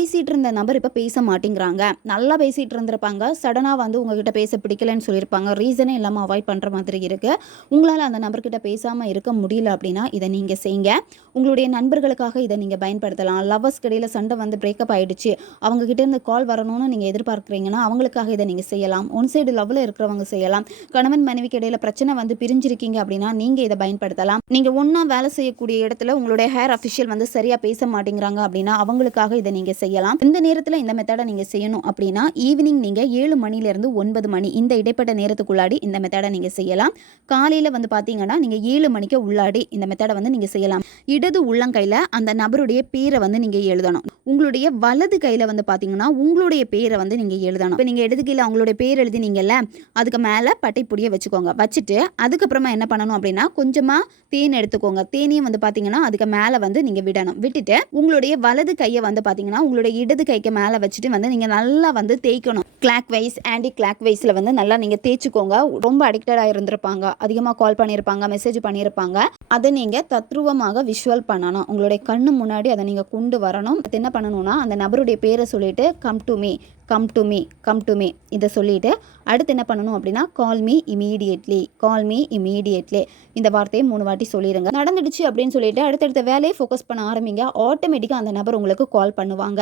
பேசிட்டு இருந்த நபர் இப்போ பேச மாட்டேங்கிறாங்க. நல்லா பேசிட்டு இருந்திருப்பாங்க. சடனாக வந்து உங்ககிட்ட பேச பிடிக்கலன்னு சொல்லியிருப்பாங்க. ரீசனே இல்லாமல் அவாய்ட் பண்ணுற மாதிரி இருக்குது. உங்களால் அந்த நபர்கிட்ட பேசாமல் இருக்க முடியல அப்படின்னா இதை நீங்கள் செய்யுங்க. உங்களுடைய நண்பர்களுக்காக இதை நீங்கள் பயன்படுத்தலாம். லவ்வர்ஸ்க்கு இடையில சண்டை வந்து பிரேக்கப் ஆகிடுச்சு, அவங்ககிட்ட இருந்து கால் வரணும்னு நீங்கள் எதிர்பார்க்குறீங்கன்னா அவங்களுக்காக இதை நீங்கள் செய்யலாம். ஒன் சைடு லவ்வில் இருக்கிறவங்க செய்யலாம். கணவன் மனைவிக்கு இடையில பிரச்சனை வந்து பிரிஞ்சிருக்கீங்க அப்படின்னா நீங்கள் இதை பயன்படுத்தலாம். நீங்கள் ஒன்றா வேலை செய்யக்கூடிய இடத்துல உங்களுடைய ஹேர் அஃபிஷியல் வந்து சரியாக பேச மாட்டேங்கிறாங்க அப்படின்னா அவங்களுக்காக இதை நீங்கள் செய்யலாம். இந்த நேரத்தில் இந்த மெத்தடை நீங்கள் செய்யணும் அப்படின்னா ஈவினிங் நீங்கள் 7 மணிலேருந்து 9 மணி இந்த இடைப்பட்ட நேரத்துக்குள்ளாடி இந்த மெத்தடை நீங்கள் செய்யலாம். காலையில் வந்து பார்த்தீங்கன்னா நீங்கள் 7 மணிக்கு உள்ளாடி இந்த மெத்தடை வந்து நீங்கள் செய்யலாம். இடது உள்ளங்கையில் அந்த நபருடைய பேரை வந்து நீங்கள் எழுதணும். உங்களுடைய வலது கையில் வந்து பார்த்தீங்கன்னா உங்களுடைய பேரை வந்து நீங்கள் எழுதணும். இப்போ நீங்கள் இடது கையில் அவங்களுடைய பேர் எழுதினீங்கல்ல, அதுக்கு மேலே பட்டைப்பொடியை வச்சுக்கோங்க. வச்சுட்டு அதுக்கப்புறமா என்ன பண்ணணும் அப்படின்னா கொஞ்சமாக தேன் எடுத்துக்கோங்க. தேனையும் வந்து பார்த்தீங்கன்னா அதுக்கு மேலே வந்து நீங்கள் விடணும். விட்டுட்டு உங்களுடைய வலது கையை வந்து பார்த்தீங்கன்னா உங்களுடைய இடது கைக்கு மேலே வச்சுட்டு வந்து நீங்கள் நல்லா வந்து தேய்க்கணும். கிளாக் வைஸ் ஆன்டி கிளாக் வைஸில் வந்து நல்லா நீங்கள் தேய்ச்சிக்கோங்க. ரொம்ப அடிக்டடாக இருந்திருப்பாங்க, அதிகமாக கால் பண்ணியிருப்பாங்க, மெசேஜ் பண்ணியிருப்பாங்க. அதை நீங்கள் தத்ரூபமாக விஷுவல் பண்ணணும். உங்களுடைய கண்ணு முன்னாடி அதை நீங்கள் கொண்டு வரணும். அது என்ன பண்ணணும்னா அந்த நபருடைய பேரை சொல்லிட்டு come to me, come to me, come to me இதை சொல்லிட்டு அடுத்து என்ன பண்ணணும் அப்படின்னா call me immediately, call me immediately இந்த வார்த்தையை 3 வாட்டி சொல்லிடுங்க. நடந்துடுச்சு அப்படின்னு சொல்லிட்டு அடுத்தடுத்த வேலையை ஃபோக்கஸ் பண்ண ஆரம்பிங்க. ஆட்டோமேட்டிக்காக அந்த நபர் உங்களுக்கு கால் பண்ணுவாங்க.